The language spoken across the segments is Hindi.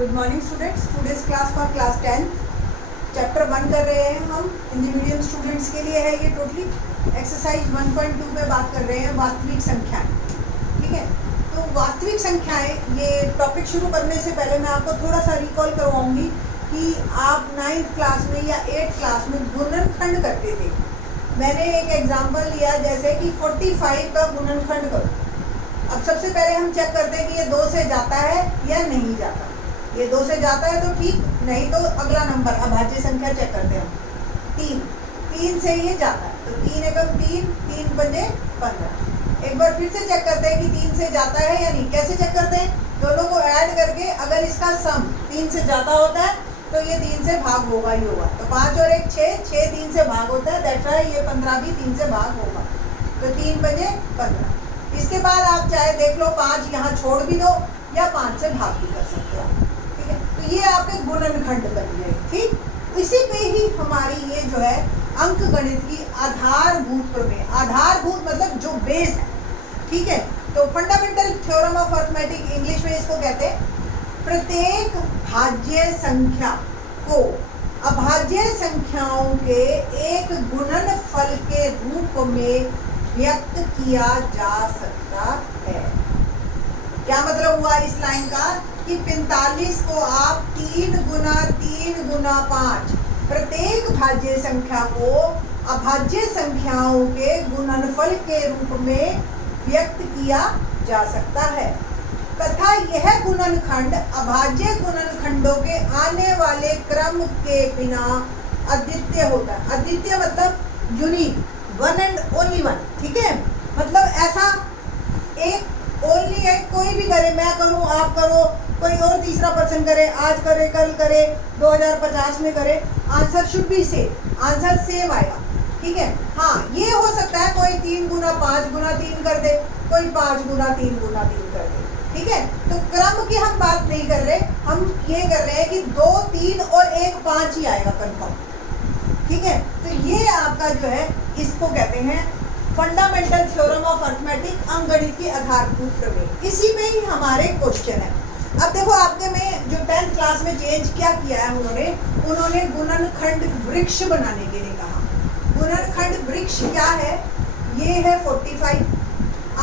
Good morning students. Today's class for class 10 chapter 1 कर रहे हैं हम। हिंदी मीडियम स्टूडेंट्स के लिए है ये टोटली। एक्सरसाइज 1.2 पे बात कर रहे हैं वास्तविक संख्याएं। ठीक है, तो वास्तविक संख्याएं ये टॉपिक शुरू करने से पहले मैं आपको थोड़ा सा रिकॉल करवाऊंगी कि आप 9th क्लास में या 8th क्लास में गुणनखंड करते थे। मैंने एक एग्जाम्पल लिया जैसे कि 45 का गुणनखंड करो। अब सबसे पहले हम चेक करते हैं कि ये 2 से जाता है या नहीं जाता। ये 2 से जाता है तो ठीक, नहीं तो अगला नंबर अभाज्य संख्या चेक करते हैं हम। 3 से ये जाता है तो 3 एकम 3, 3 पंजे 15। एक बार फिर से चेक करते हैं कि 3 से जाता है या नहीं। कैसे चेक करते हैं? दोनों को ऐड करके अगर इसका सम 3 से जाता होता है तो ये 3 से भाग होगा ही होगा। तो 5 और 1 6, 6 3 से भाग होता है, दैट्स व्हाई ये 15 भी 3 से भाग होगा। तो 3 पंजे 15। इसके बाद आप चाहे देख लो 5 यहाँ छोड़ भी दो या 5 से भाग भी कर सकते हो। ठीक है, तो ये आपके गुणनखंड बन गए। ठीक, इसी पे ही हमारी ये जो है अंक गणित की आधारभूत प्रमेय। आधारभूत मतलब जो बेस है। ठीक है, तो fundamental theorem of arithmetic English में इसको कहते हैं। प्रत्येक भाज्य संख्या को अभाज्य संख्याओं के एक गुणनफल के रूप में व्यक्त किया जा सकता है। क्या मतलब हुआ इस लाइन का कि 45 को आप 3 गुना 3 गुना 5 प्रत्येक भाज्य संख्या को अभाज्य संख्याओं के गुणनफल के रूप में व्यक्त किया जा सकता है तथा यह गुणनखंड अभाज्य गुणनखंडों के आने वाले क्रम के बिना अद्वितीय होता है। अद्वितीय मतलब unique, one and only one. ठीक है, मतलब ऐसा एक ओनली है, कोई भी करे, मैं करूं, आप करो, कोई और तीसरा पर्सन करे, आज करे, कल करे, 2050 में करे, answer should be same, answer same आएगा। ठीक है, हाँ ये हो सकता है कोई 3 गुना 5 गुना 3 कर दे, कोई 5 गुना 3 गुना 3 कर दे। ठीक है, तो क्रम की हम बात नहीं कर रहे, हम ये कर रहे हैं कि 2 3 और 1 5 ही आएगा कंफर्म। ठीक है, तो ये आपका जो है इसको कहते हैं फंडामेंटल थ्योरम ऑफ अरिथमेटिक, अंकगणित की आधारभूत प्रमेय। इसी में ही हमारे क्वेश्चन है। अब देखो आपके में जो 10th क्लास में चेंज क्या किया है उन्होंने गुणनखंड वृक्ष बनाने के लिए कहा। गुणनखंड वृक्ष क्या है? ये है 45।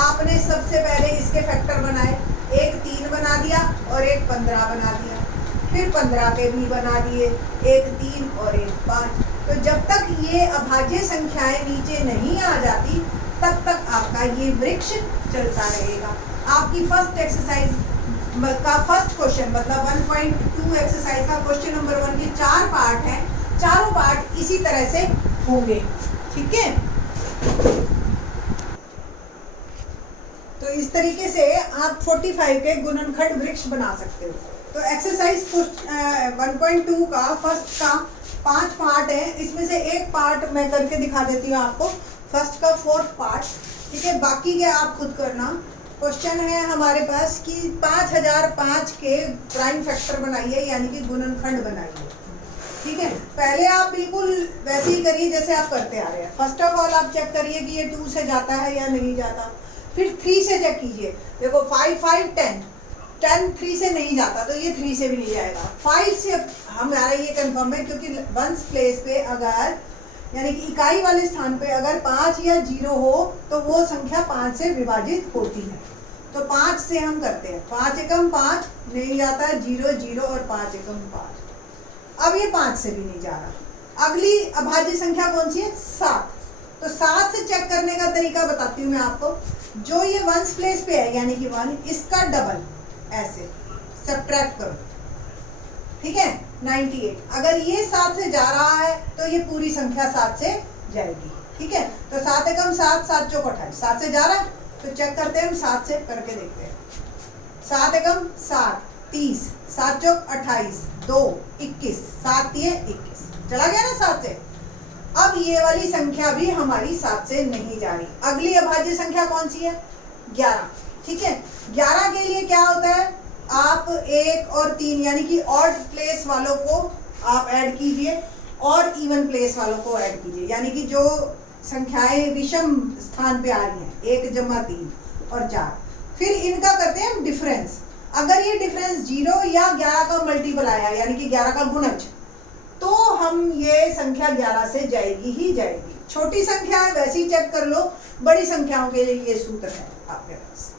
आपने सबसे पहले इसके फैक्टर बनाए, एक 3 बना दिया और एक 15 बना दिया, फिर 15 के भी बना दिए, एक 3 और एक 5। तो जब तक ये अभाज्य संख्याएं नीचे नहीं आ जाती तब तक आपका ये वृक्ष चलता रहेगा। आपकी फर्स्ट एक्सरसाइज का फर्स्ट क्वेश्चन मतलब 1.2 एक्सरसाइज का क्वेश्चन नंबर 1 के 4 पार्ट हैं। चारों पार्ट इसी तरह से होंगे। ठीक है, तो इस तरीके से आप 45 के गुणनखंड वृक्ष बना सकते हो। तो एक्सरसाइज 1.2 का फर्स्ट का 5 पार्ट है, इसमें से एक पार्ट मैं करके दिखा देती हूँ आपको, फर्स्ट का 4th पार्ट। ठीक है, बाकी के आप खुद करना। क्वेश्चन है हमारे पास कि 5005 के प्राइम फैक्टर बनाइए, यानी कि गुणनखंड बनाइए। ठीक है, पहले आप बिल्कुल वैसे ही करिए जैसे आप करते आ रहे हैं। फर्स्ट ऑफ ऑल आप चेक करिए कि ये 2 से जाता है या नहीं जाता। फिर 3 से चेक कीजिए। देखो 5 5 10 10 3 से नहीं जाता तो ये 3 से भी नहीं जाएगा। 5 से हमारा ये कंफर्म है क्योंकि वंस प्लेस पे अगर यानी कि इकाई वाले स्थान पे अगर 5 या 0 हो तो वो संख्या 5 से विभाजित होती है। तो 5 से हम करते हैं, 5 एकम 5 नहीं जाता, 0 0 और 5 एकम 5। अब ये 5 से भी नहीं जा रहा। अगली अभाज्य संख्या कौन सी है? 7। तो 7 से चेक करने का तरीका बताती हूँ मैं आपको। जो ये वंस प्लेस पे है यानी कि 1, इसका डबल ऐसे सब्ट्रैक्ट करो। ठीक है, 98। अगर ये 7 से जा रहा है तो ये पूरी संख्या 7 से जाएगी। ठीक है, तो 7 एकम 7, 7 चौक 28, 7 से जा रहा है तो चेक करते हैं हम 7 से करके देखते हैं। 7 एकम 7 30, 7 चौक 28, 2 21, 7 3 21, चला गया ना 7 से। अब ये वाली संख्या भी हमारी 7 से नहीं जा रही। अगली अभाज्य संख्या कौन सी है? 11। ठीक है, 11 के लिए क्या होता है? आप 1 और 3 यानी कि ऑड प्लेस वालों को आप ऐड कीजिए और इवन प्लेस वालों को ऐड कीजिए, यानी कि जो संख्याएं विषम स्थान पे आ रही हैं 1 जमा 3 और 4, फिर इनका करते हैं डिफरेंस। अगर ये डिफरेंस 0 या 11 का मल्टीपल आया यानी कि 11 का गुणज, तो हम ये संख्या 11 से जाएगी ही जाएगी। छोटी संख्या है वैसे ही चेक कर लो, बड़ी संख्याओं के लिए ये सूत्र है आपके पास।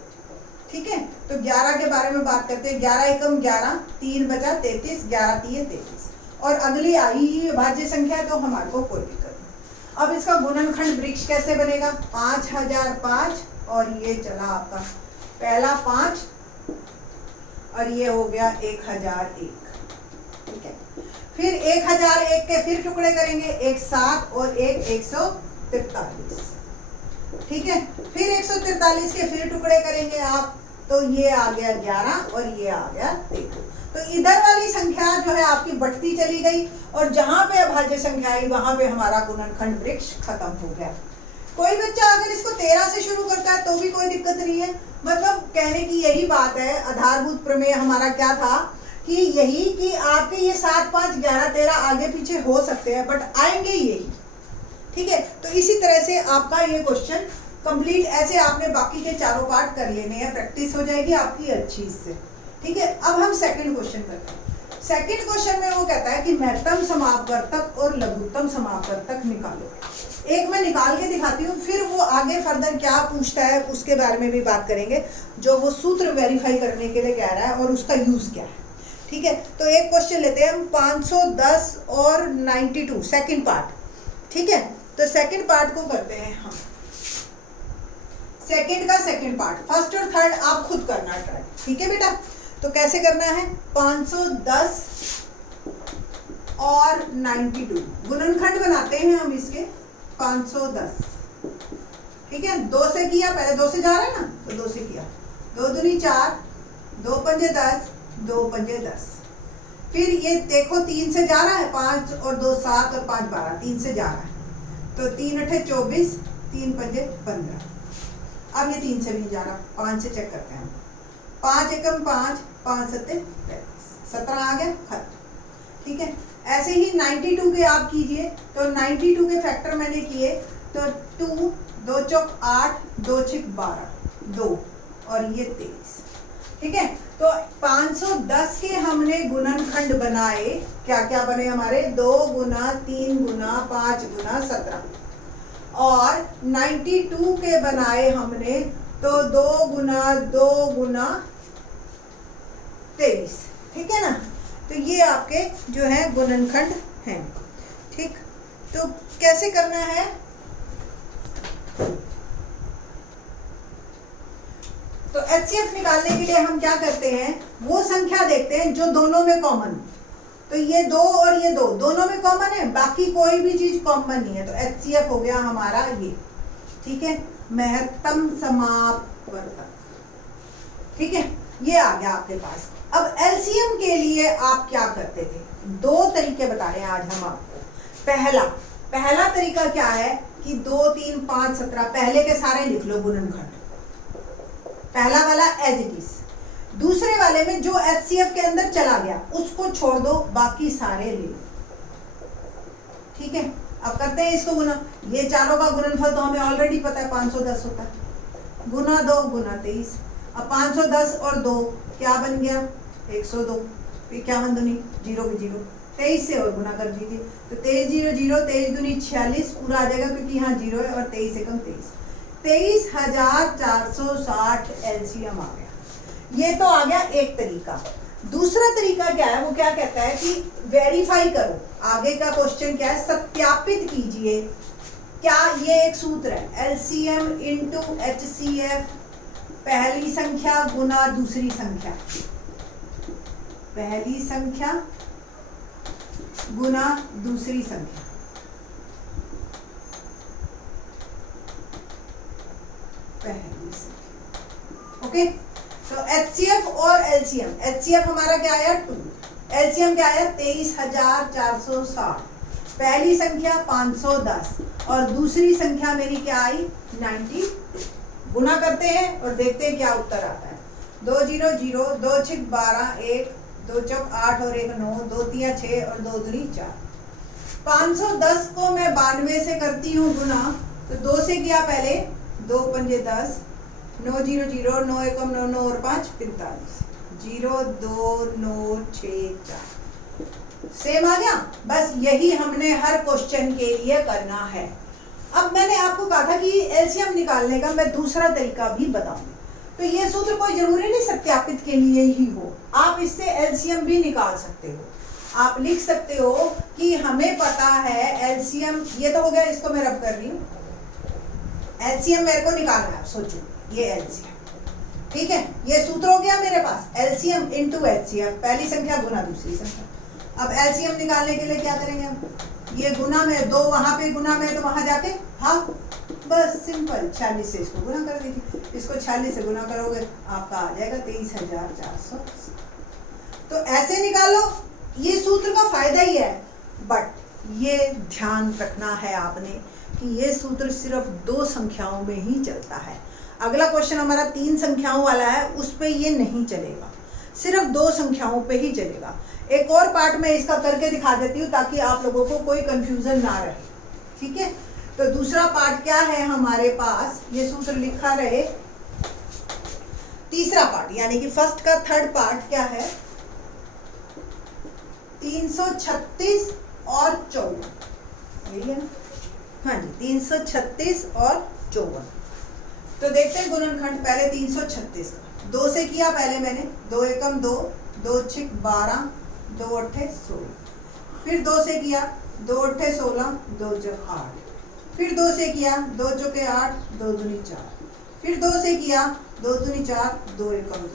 ठीक है, तो 11 के बारे में बात करते हैं। 11 एकम 11, 3 बचा 33, 11 3 33, और अगली आई ही भाज्य संख्या है, तो हमारे को कोई दिक्कत नहीं। अब इसका गुणनखंड वृक्ष कैसे बनेगा? 5005 और ये चला आपका पहला 5 और ये हो गया 1001। ठीक है, फिर 1001 के फिर टुकड़े करेंगे, एक 7 और एक 143। ठीक है, फिर 143 के फिर टुकड़े करेंगे आप, तो ये आ गया 11 और ये आ गया 13। तो इधर वाली संख्या जो है आपकी बढ़ती चली गई, और जहां पे अभाज्य संख्या आई वहां पे हमारा गुणनखंड वृक्ष खत्म हो गया। कोई बच्चा अगर इसको 13 से शुरू करता है तो भी कोई दिक्कत नहीं है। मतलब कहने की यही बात है, आधारभूत प्रमेय हमारा क्या था कि यही कि आपके ये 7 5 11 13 आगे पीछे हो सकते हैं, बट आएंगे यही। ठीक है, तो इसी तरह से आपका ये क्वेश्चन कंप्लीट, ऐसे आपने बाकी के चारों पार्ट कर लेने हैं, प्रैक्टिस हो जाएगी आपकी अच्छी इससे। ठीक है, अब हम सेकंड क्वेश्चन करते हैं। सेकंड क्वेश्चन में वो कहता है कि महत्तम समापवर्तक और लघुत्तम समापवर्तक निकालो। एक मैं निकाल के दिखाती हूँ, फिर वो आगे फर्दर क्या पूछता है उसके बारे में भी बात करेंगे, जो वो सूत्र वेरीफाई करने के लिए कह रहा है और उसका यूज क्या है। ठीक है, तो एक क्वेश्चन लेते हैं हम 510 और 92 सेकंड पार्ट। ठीक है, तो सेकंड पार्ट को करते हैं हम। सेकंड का सेकंड पार्ट, फर्स्ट और थर्ड आप खुद करना ट्राई। ठीक है बेटा, तो कैसे करना है? 510 और 92 गुणनखंड बनाते हैं हम इसके। 510, ठीक है, 2 से किया, पहले 2 से जा रहा है ना, तो 2 से किया, 2 दूनी 4, 2 पंजे 10, 2 पंजे 10। फिर ये देखो 3 से जा रहा है, 5 और 2 7 और 5 12, 3 से जा रहा है, तो 3 8 24, 3 पंजे 15। अब ये 3 से नहीं जा रहा, 5 से चेक करते हैं। 5 एकम 5, 5 7 35, 17 आ गया, खत्म। ठीक है, ऐसे ही 92 के आप कीजिए, तो 92 के फैक्टर मैंने किए, तो 2 2 चौक 8, 2 6 12, 2 और ये 23। ठीक है, तो 510 के हमने गुणनखंड बनाए, क्या क्या बने हमारे? 2 गुना 3 गुना 5 गुना 17, और 92 के बनाए हमने तो 2 गुना 2 गुना 23। ठीक है ना, तो ये आपके जो है गुणनखंड हैं। ठीक, तो कैसे करना है? तो HCF निकालने के लिए हम क्या करते हैं, वो संख्या देखते हैं जो दोनों में कॉमन। तो ये 2 और ये 2 दोनों में कॉमन है, बाकी कोई भी चीज कॉमन नहीं है, तो HCF हो गया हमारा ये। ठीक है, महत्तम समापवर्तक। ठीक है, ये आ गया आपके पास। अब LCM के लिए आप क्या करते थे? 2 तरीके बता रहे हैं आज हम आपको। पहला तरीका क्या है कि 2 3 5 17 पहले के सारे लिख लो गुणनखंड, पहला वाला एज इट इज। दूसरे वाले में जो HCF के अंदर चला गया उसको छोड़ दो, बाकी सारे ले लो। ठीक है, अब करते हैं इसको गुना। ये चारों का गुणनफल तो हमें ऑलरेडी पता है 510 होता है, गुना 2 गुना 23। अब 510 और 2 क्या बन गया? 102। फिर क्या बन दूनी 0 भी 0, 23 से और गुना कर दीजिए, तो 23 0 0, 23 दूनी 46 पूरा आ जाएगा, क्योंकि यहाँ 0 है, और 23 एकम 23, 23,460 LCM आ गया। ये तो आ गया एक तरीका। दूसरा तरीका क्या है? वो क्या कहता है कि वेरीफाई करो। आगे का क्वेश्चन क्या है? सत्यापित कीजिए। क्या ये एक सूत्र है, LCM इंटू HCF, पहली संख्या गुना दूसरी संख्या, पहली संख्या गुना दूसरी संख्या, पहली संख्या। ओके, तो HCF और LCM, HCF हमारा क्या आया 2, LCM क्या आया 23,460, पहली संख्या 510 और दूसरी संख्या मेरी क्या आई 90। गुना करते हैं और देखते हैं क्या उत्तर आता है। 2 0 0, 2 6 12, 1 2 चौक 8 और 1 9, 2 3 6 और 2 दूनी 4। 510 को मैं 92 से करती हूँ गुना, तो 2 से किया पहले, 2 पंजे 10, 9 0 0, 9 एकम 9 9 और 5 45, 02964 सेम आ गया। बस यही हमने हर क्वेश्चन के लिए करना है। अब मैंने आपको कहा था कि एलसीएम निकालने का मैं दूसरा तरीका भी बताऊंगी। तो ये सूत्र कोई जरूरी नहीं सत्यापित के लिए ही हो, आप इससे एलसीएम भी निकाल सकते हो। आप लिख सकते हो कि हमें पता है एलसीएम, ये तो हो गया, इसको मैं रब कर रही हूँ। एलसीएम मेरे को निकालना है, सोचो ये एलसीएम, ठीक है, ये सूत्र हो गया मेरे पास, एलसीएम इनटू एचसीएफ, पहली संख्या गुना दूसरी संख्या। अब एलसीएम निकालने के लिए क्या करेंगे हम, ये गुना में, दो वहां पे गुना में तो वहां जाके भाग, बस सिंपल 46 से इसको गुना कर दीजिए। इसको 46 से गुना करोगे आपका आ जाएगा 23,400। तो ऐसे निकालो, ये सूत्र का फायदा ही है। बट ये ध्यान रखना है आपने कि ये सूत्र सिर्फ 2 संख्याओं में ही चलता है। अगला क्वेश्चन हमारा 3 संख्याओं वाला है, उस पे ये नहीं चलेगा, सिर्फ 2 संख्याओं पे ही चलेगा। एक और पार्ट में इसका करके दिखा देती हूँ ताकि आप लोगों को कोई कंफ्यूजन ना रहे, ठीक है। तो दूसरा पार्ट क्या है हमारे पास, ये सूत्र लिखा रहे। तीसरा पार्ट यानी कि फर्स्ट का थर्ड पार्ट क्या है, 336 और 54, यही है ना, हाँ जी, 336 और 54। तो देखते हैं गुणनखंड। पहले 336 का 2 से किया, पहले मैंने 2 एकम 2, 2 छिक 12, 2 अट्ठे 16, फिर 2 से किया, 2 अट्ठे 16, 2 जब 8, फिर 2 से किया, 2 चौके 8, 2 दूनी 4, फिर 2 से किया, 2 दूनी 4, 2 एकम 2,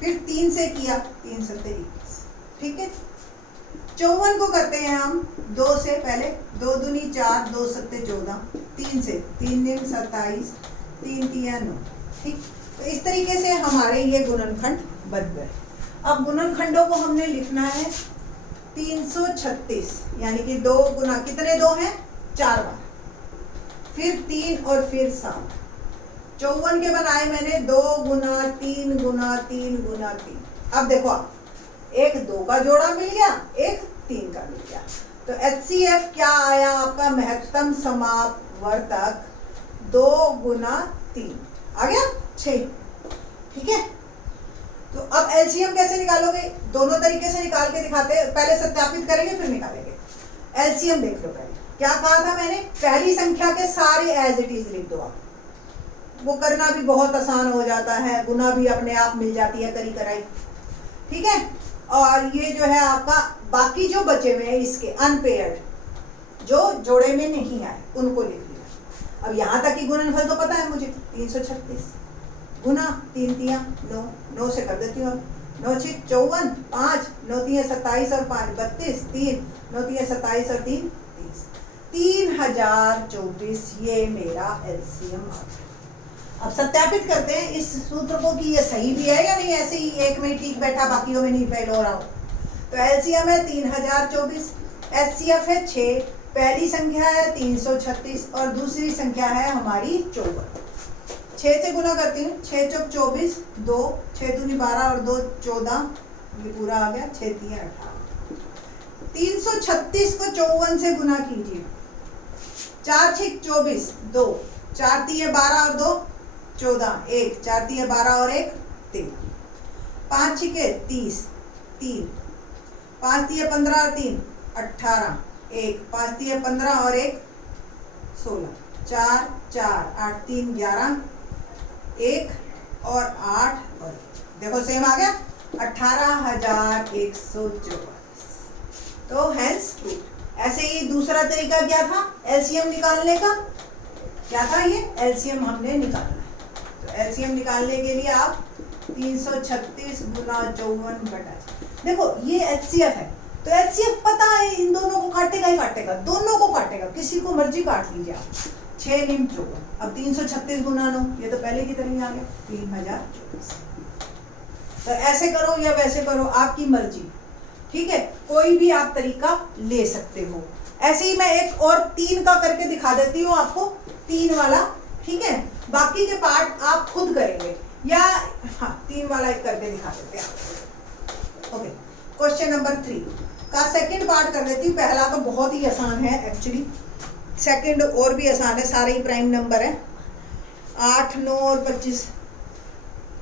फिर 3 से किया, 3 सत्ते 21, ठीक है। 54 को करते हैं हम 2 से, पहले 2 दूनी 4, 2 सत्ते 14, 3 से, 3 दिन 27, 3 तिया 9, ठीक। तो इस तरीके से हमारे ये गुणनखंड बन गए। अब गुणनखंडों को हमने लिखना है 336, यानी कि 2 गुना, कितने 2 हैं, 4 बार, फिर 3 और फिर 7। 54 के बनाए मैंने 2 गुना 3 गुना 3 गुना 3। अब देखो आप, एक 2 का जोड़ा मिल गया, एक 3 का मिल गया। तो एचसीएफ क्या आया आपका, महत्तम समापवर्तक 2 गुना 3 आ गया 6, ठीक है। तो अब एलसीएम कैसे निकालोगे, दोनों तरीके से निकाल के दिखाते हैं, पहले सत्यापित करेंगे फिर निकालेंगे। एलसीएम देख लो, पहले क्या कहा था मैंने, पहली संख्या के सारे एज इट इज लिख दो आप, वो करना भी बहुत आसान हो जाता है, गुना भी अपने आप मिल जाती है करी कराई, ठीक है। और ये जो है आपका बाकी जो बचे हुए हैं इसके अनपेयर्ड, जो जोड़े में नहीं आए, उनको लिख लिया। अब यहाँ तक की गुणनफल तो पता है मुझे, 336 गुना 3 तिया 9, 9 से कर देती हूँ। 9 छिक 54, 5 9 तिया 27 और 5 32, 3 9 तिया 27 और 3 30, 3024 ये मेरा एलसीएम आ गया। अब सत्यापित करते हैं इस सूत्र को कि ये सही भी है या नहीं, ऐसे ही एक में ठीक बैठा बाकियों में नहीं फेल हो रहा हो। तो एलसीएम है 3024, एचसीएफ है 6, पहली संख्या है 336 और दूसरी संख्या है हमारी 54। 6 से गुना करती हूँ, 6 चौक 24, 2 6 दूनी 12 और 2 14, ये पूरा आ गया, 6 तिया 18। 336 को 54 से गुना कीजिए, 4 छिक 24, 2 4 तिया 12 और 2 14, 1 4 तिया 12 और 1 13, 5 छिके 30, 3 5 तिया 15 और 3 18, 1 5 तिया 15 और 1 16, 4 4 8 3 11, 1 और 8 और 1, देखो सेम आ गया 18,144। तो हेंस ट्रू। ऐसे ही दूसरा तरीका क्या था एलसीएम निकालने का, क्या था, ये एलसीएम हमने निकालना है। तो एलसीएम निकालने के लिए आप 336 गुना 54 बटा, देखो ये एचसीएफ है, तो एचसीएफ पता है इन दोनों को काटेगा ही काटेगा, दोनों को काटेगा, किसी को मर्जी काट लीजिए आप। 6 निम 54, अब 336 गुना 9, ये तो पहले की तरह ही आ गया 3024। तो ऐसे करो या वैसे करो, आपकी मर्जी, ठीक है, कोई भी आप तरीका ले सकते हो। ऐसे ही मैं एक और 3 का करके दिखा देती हूँ आपको, 3 वाला, ठीक है, बाकी के पार्ट आप खुद करेंगे, या हाँ 3 वाला एक करके दिखा देते हैं आपको। ओके, क्वेश्चन नंबर 3 का सेकंड पार्ट कर देती हूँ। पहला तो बहुत ही आसान है एक्चुअली, सेकंड और भी आसान है, सारे ही प्राइम नंबर है, 8 9 और 25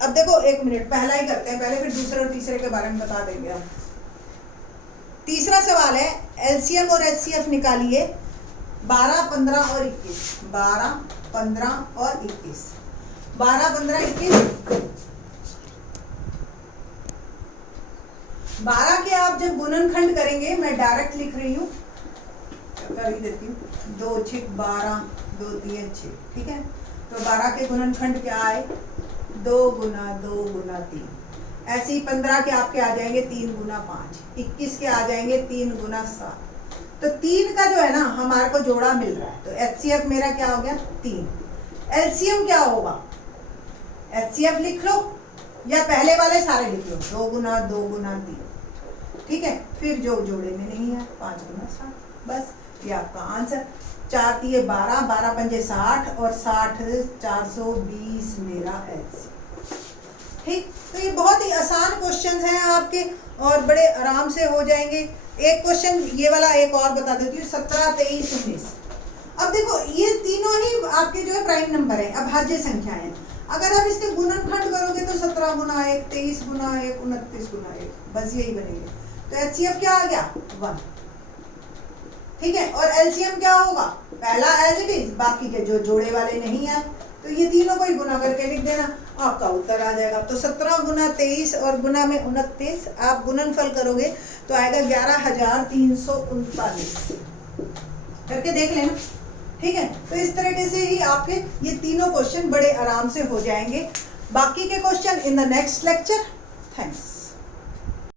अब देखो एक मिनट, पहला ही करते हैं पहले, फिर दूसरे और तीसरे के बारे में बता देंगे हम। तीसरा सवाल है एलसीएम और एचसीएफ निकालिए 12, 15 और 21। 12, 15 और 21। 12, 15, 21। 12 के आप जब गुणनखंड करेंगे, मैं डायरेक्ट लिख रही हूँ, कर ही देती हूँ, 2 6 12, 2 3 6, ठीक है। तो 12 के गुणनखंड क्या आए, 2 गुना 2 गुना 3। ऐसे ही 15 के आपके आ जाएंगे 3 गुना 5। 21 के आ जाएंगे 3 गुना 7। तो 3 का जो है ना हमारे को जोड़ा मिल रहा है, तो एचसीएफ मेरा क्या हो गया 3। एलसीएम क्या होगा, एचसीएफ लिख लो या पहले वाले सारे लिख लो, 2 गुना 2 गुना 3, ठीक है। फिर जो जोड़े में नहीं है 5 गुना 7, बस ये आपका आंसर। 4 3 12, 12 5 60 और 60 420 मेरा एलसीएम, ठीक। तो ये बहुत ही आसान क्वेश्चंस हैं आपके और बड़े आराम से हो जाएंगे। एक क्वेश्चन ये वाला एक और बता देती हूँ, 17 23 19। अब देखो ये तीनों ही आपके जो है प्राइम नंबर है, अभाज्य संख्या है। अगर आप इसके गुणनखंड करोगे तो 17 गुना 1, 23 गुना 1, 29 गुना 1, बस यही बनेगा। तो एचसीएफ क्या आ गया 1, ठीक है। और एलसीएम क्या होगा, पहला एज इट इज, बाकी के जो जोड़े वाले नहीं आए तो ये तीनों को ही गुना करके लिख देना, आपका उत्तर आ जाएगा। तो 17 गुना 23 और गुना में 29, आप गुणनफल करोगे तो आएगा 11,339 करके देख लेना, ठीक है। तो इस तरीके से ही आपके ये तीनों क्वेश्चन बड़े आराम से हो जाएंगे। बाकी के question in the next lecture. Thanks.